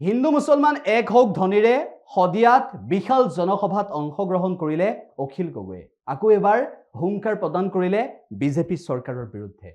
হিন্দু মুছলমান এক হওক ধ্বনিৰে শদিয়াত বিশাল জনসভাত অংশগ্ৰহণ কৰিলে অখিল গগৈয়ে। আকৌ এবাৰ হুংকাৰ প্ৰদান কৰিলে বিজেপি চৰকাৰৰ বিৰুদ্ধে।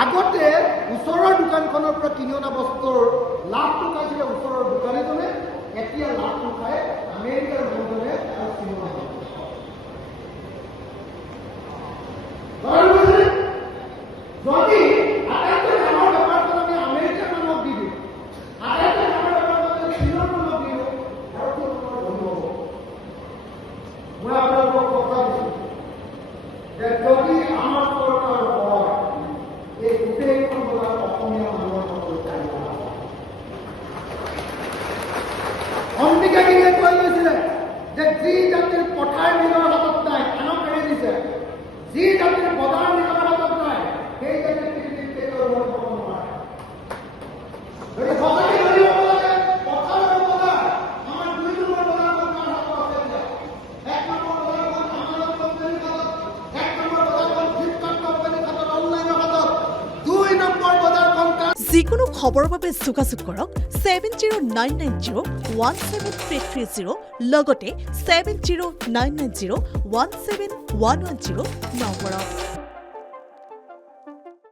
আগতে ওচৰৰ দোকানখনৰ পৰা কিনি অনা বস্তুৰ লাভটো পাইছিলে ওচৰৰ দোকানীজনে, এতিয়া লাভটো পায় আমেৰিকাৰ মানুহজনে আৰু কিনি অনা। যদি আটাইতকৈ ডাঙৰ বেপাৰখন আমি আমেৰিকাৰ মানুহক দি দিওঁ, আটাইতকৈ ডাঙৰ বেপাৰখন আমি চীনৰ মানুহক দি দিওঁ, আৰু কি আপোনাৰ ধনী হ'ব? মই আপোনালোকক কথা দিছোঁ যে যদি আমাৰ চৰকাৰ এই গোটেইখন বজাৰ অসমীয়া মানুহৰ অম্বিকাগিৰিয়ে কৈ গৈছিলে যে যি জাতিৰ পথাৰ নিজৰ হাতত নাই আনক এৰি দিছে, যি জাতিৰ বজাৰ নিজৰ হাতত নাই সেই জাতিৰ পৃথিৱীত কেতিয়াও উন্নত হ'ব নোৱাৰে। যদি সঁচাকৈ ধৰিব লাগে পথাৰৰ বজাৰ আমাৰ ২ নম্বৰ বজাৰখন কাৰ হাতত আছে? ১ নম্বৰ বজাৰখন আমাজন কোম্পানীৰ হাতত, ১ নম্বৰ বজাৰখন ফ্লিপকাৰ্ট কোম্পানীৰ হাতত, অনলাইনৰ হাতত, ২ নম্বৰ বজাৰখন কাৰ? যিকোনো খবৰৰ বাবে যোগাযোগ কৰক 7099017330 লগতে 7099017110 নম্বৰত।